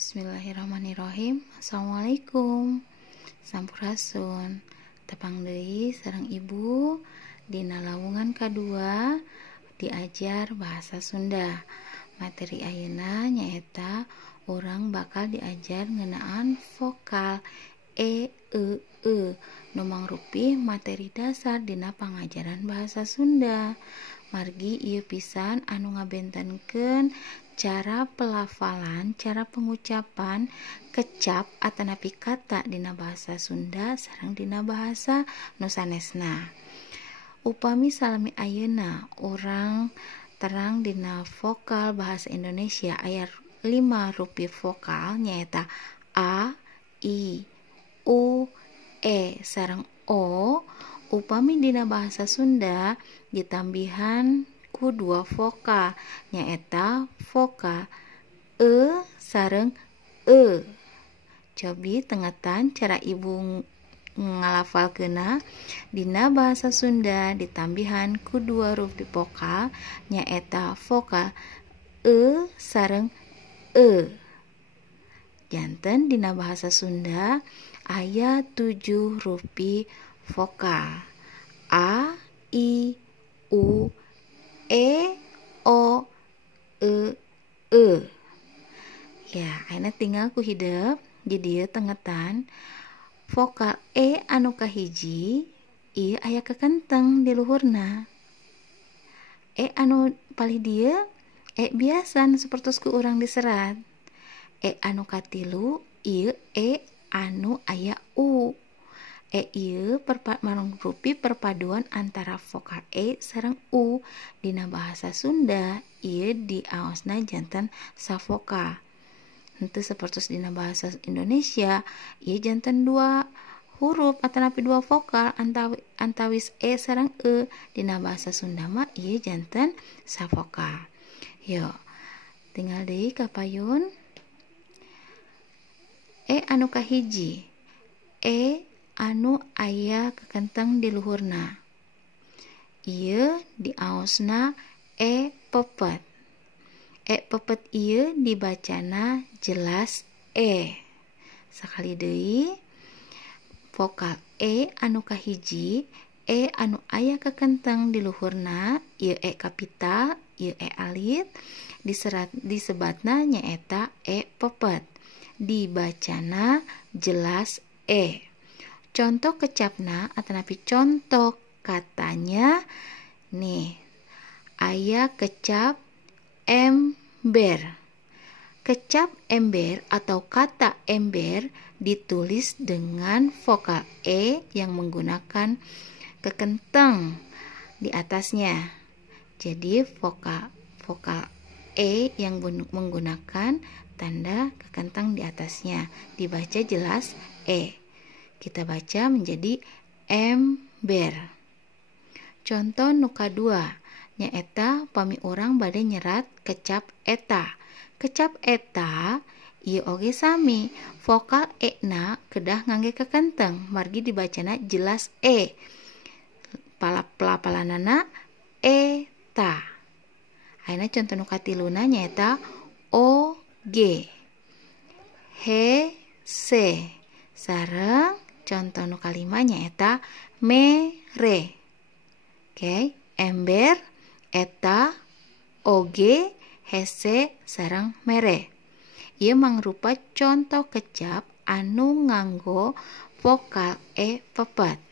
Bismillahirrahmanirrahim. Assalamualaikum. Sampurasun. Tepang deui sareng ibu dina lawungan kadua diajar bahasa Sunda. Materi ayeuna nyaeta urang bakal diajar ngeunaan vokal e, nu mangrupi materi dasar dina pangajaran bahasa Sunda. Margi ieu pisan anu ngabentenkeun cara pelafalan, cara pengucapan kecap atanapi kata dina bahasa Sunda sareng dina bahasa nu sanesna. Upami salami ayeuna urang terang dina vokal bahasa Indonesia aya 5 rupi vokal nyaeta a, i, u, e sareng o. Upami dina bahasa Sunda ditambihan ku 2 vokal nyaeta vokal e sareng e. Cobi tengetan cara ibu ngalafalkeunna. Dina bahasa Sunda ditambihan ku 2 rupi vokal nyaeta vokal e sareng e. Janten dina bahasa Sunda aya 7 rupi vokal a, i, u, e, o, e. Ya, ayeuna tinggal ku hideup di dieu tengetan. Vokal e anu kahiji ieu aya kekenteng di luhurna. E anu palih dieu e biasa sapertos ku urang diserat. E anu katilu ieu e anu aya u. E ieu mangrupi perpaduan antara vokal e sareng u. Dina bahasa Sunda ieu diaosna janten savokal. Henteu sapertos dina bahasa Indonesia ieu janten 2 huruf atanapi 2 vokal antawis e sareng e. Dina bahasa Sunda mah ieu janten savokal. Yo, tinggal deui kapayun. E anu kahiji e anu aya kekenteng di luhurna ieu diaosna e pepet. E pepet ieu dibacana jelas e. Sakali deui vokal e anu kahiji e anu aya kekenteng di luhurna ieu e kapital ieu e alit disebatna nyaeta e pepet. Dibacana jelas e. Contoh kecapna atanapi contoh katanya nih aya kecap ember. Kecap ember atau kata ember ditulis dengan vokal e yang menggunakan kekenteng di atasnya. Jadi vokal e yang menggunakan tanda kekenteng di atasnya dibaca jelas e. Kita baca menjadi ember. Contoh nu kadua nyaeta pami urang bade nyerat kecap eta. Kecap eta ieu oge sami, vokal e na kedah ngangge kekenteng margi dibacana jelas e. Pelapalanana eta. Ayeuna contoh nu katiluna nyaeta oge, hese sareng contoh nu kalima nyaeta mere. Oke, ember, eta, oge, hese sareng mere. Ieu mangrupa contoh kecap anu nganggo vokal e pepet.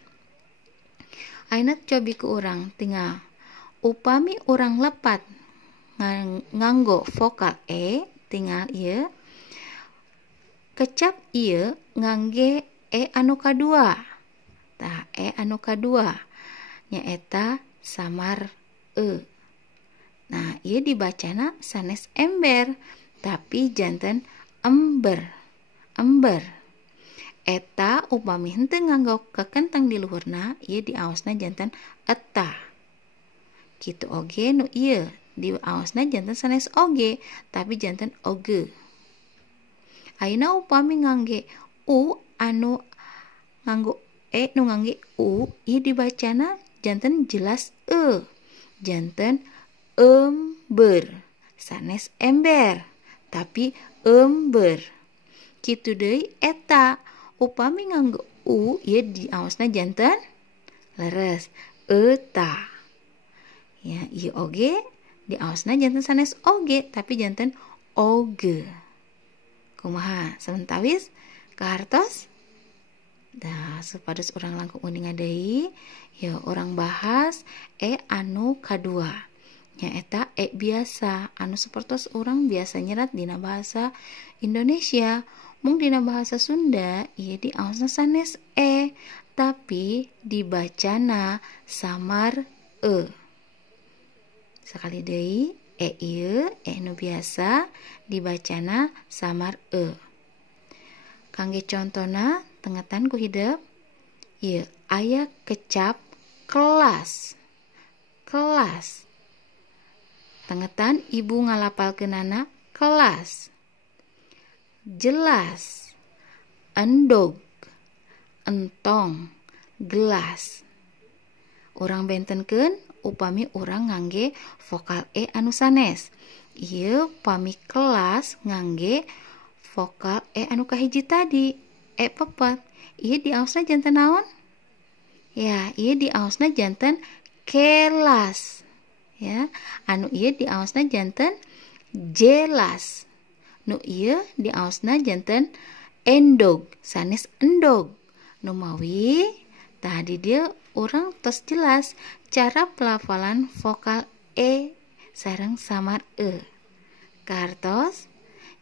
Ayeuna cobi ku urang tinggal upami urang lepat nganggo vokal e tinggal ieu kecap ieu ngangge e anu kadua. Tah e anu kadua nyaeta samar e. Nah, ieu dibacana sanes ember tapi janten ember. Ember. Eta upami henteu nganggo kekenteng di luhurna ieu diaosna janten eta. Kitu oge nu ieu diaosna janten sanes oge tapi janten oge. Ayeuna upami ngangge u anu nganggo e nu ngangge u ieu dibacana janten jelas e. Janten ember sanes ember tapi ember. Kitu deui eta. Upami nganggo u ieu diaosna janten leres eta. Ya, ieu oge diaosna janten sanes oge tapi janten oge. Kumaha sementawis kahartos? Dah supados urang langkung uningan deui, ya orang bahas anu kadua. Nyaeta biasa anu sapertos urang biasa nyerat dina bahasa Indonesia. Mung dina bahasa Sunda ieu diaosna sanes tapi dibacana samar Sekali deui ieu nu biasa dibacana samar Kangge contona tengetan ku hidup ieu aya kecap kelas. Tengetan ibu ngalapalkeunana kelas. Jelas, endog, entong, gelas. Urang bentenkeun upami urang ngangge vokal anu sanes. Ieu pami kelas ngangge vokal anu kahiji tadi, pepet. Ieu diaosna janten naon? Ya, ieu diaosna janten kelas. Ya, anu ieu diaosna janten jelas. Nu ieu diaosna janten endog, sanes endog. Nu mawi tadi dia urang tos jelas cara pelafalan vokal sareng samar Kartos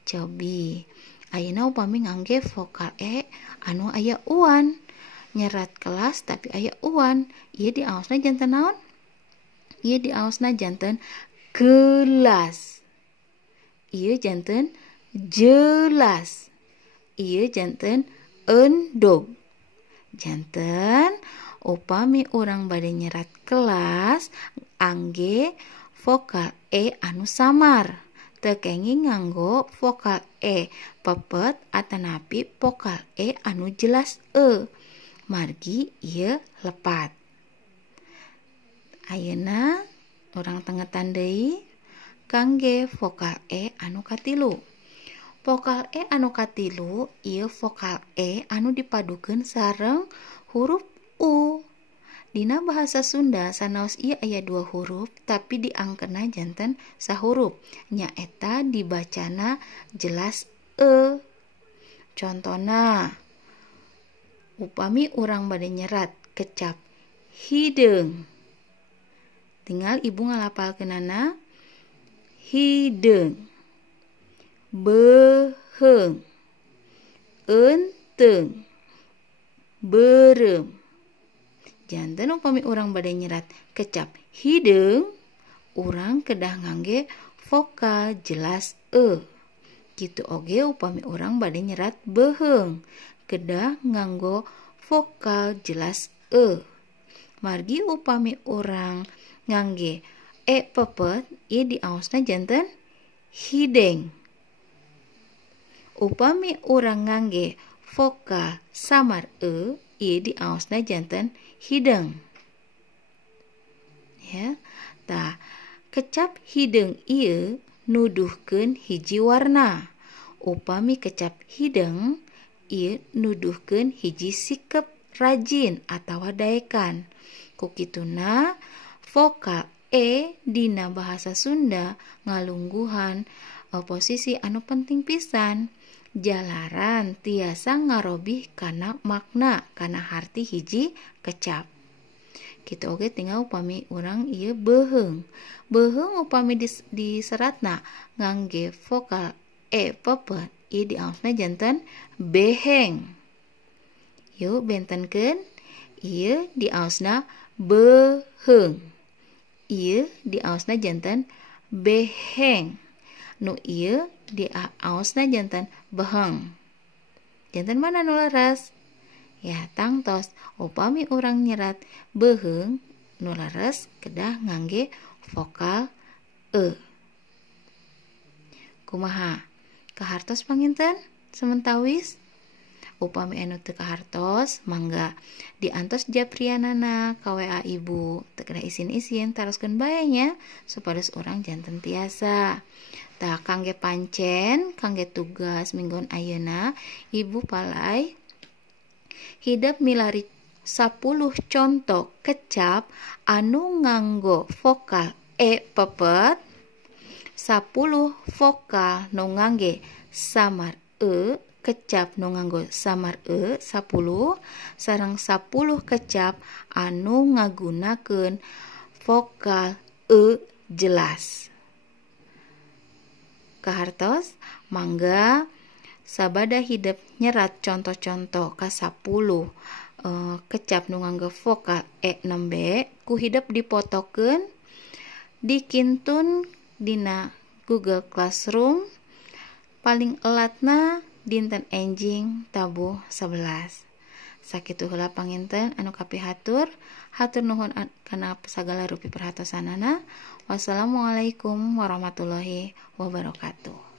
cobi ayeuna upami ngangge vokal anu aya uan nyerat kelas tapi aya uan, ieu diaosna janten naon? Ieu diaosna janten kelas. Ieu janten jelas. Ieu janten endog. Janten upami urang bade nyerat kelas angge vokal anu samar. Teu kenging nganggo vokal pepet atanapi vokal anu jelas margi ieu lepat. Ayeuna urang tengetan deui kangge vokal anu katilu. Vokal anu katilu ieu vokal anu dipadukeun sareng huruf u. Dina bahasa Sunda sanaos ieu aya 2 huruf tapi diangkeunna janten sahuruf. Nyaeta dibacana jelas Contona upami urang bade nyerat kecap hideung. Tinggal ibu ngalapalkeunana hideung, beheung, enteung, beureum. Janten upami urang bade nyerat kecap hideung, urang kedah ngangge vokal jelas Kitu oge upami urang bade nyerat beheung, kedah nganggo vokal jelas Margi upami urang ngangge pepet ieu diaosna janten hideng. Upami urang ngangge vokal samar ieu diaosna janten hideung. Ya, tah kecap hideung ieu nuduhkeun hiji warna. Upami kecap hideung ieu nuduhkeun hiji sikep rajin atawa daekan. Kukituna vokal dina bahasa Sunda ngalungguhan posisi anu penting pisan. Jalaran tiasa ngarobih kana makna kana harti hiji kecap. Kitu oge tinggal upami urang ieu beheung. Beheung upami diseratna ngangge vokal pepet ieu diaosna janten beheng. Yuk bentenkeun ieu diaosna beheung. Ieu diaosna janten beheng. Nu ieu diaosna janten beheng. Janten mana nu leres? Ya tangtos upami urang nyerat beheung nu leres kedah ngangge vokal Kumaha? Kahartos panginten sementawis? Upami anu teu kahartos mangga diantos japrianana ka WA ibu. Teu kada isin-isin taroskeun bae nya supados urang janten tiasa. Tah kangge pancen kangge tugas minggon ayeuna ibu palai hidep milari 10 contoh kecap anu nganggo vokal e pepet, 10 vokal nu ngangge samar e kecap nu nganggo samar e 10 sareng 10 kecap anu ngagunakeun vokal e jelas. Kahartos mangga sabada hidep nyerat contoh-contoh ka 10 kecap nu nganggo vokal e nembe ku hidep dipotokeun dikintun dina Google Classroom paling elatna dinten enjing tabuh 11. Sakitu heula panginten anu kapihatur, hatur nuhun kana sagala rupi perhatosanana. Wassalamualaikum warahmatullahi wabarakatuh.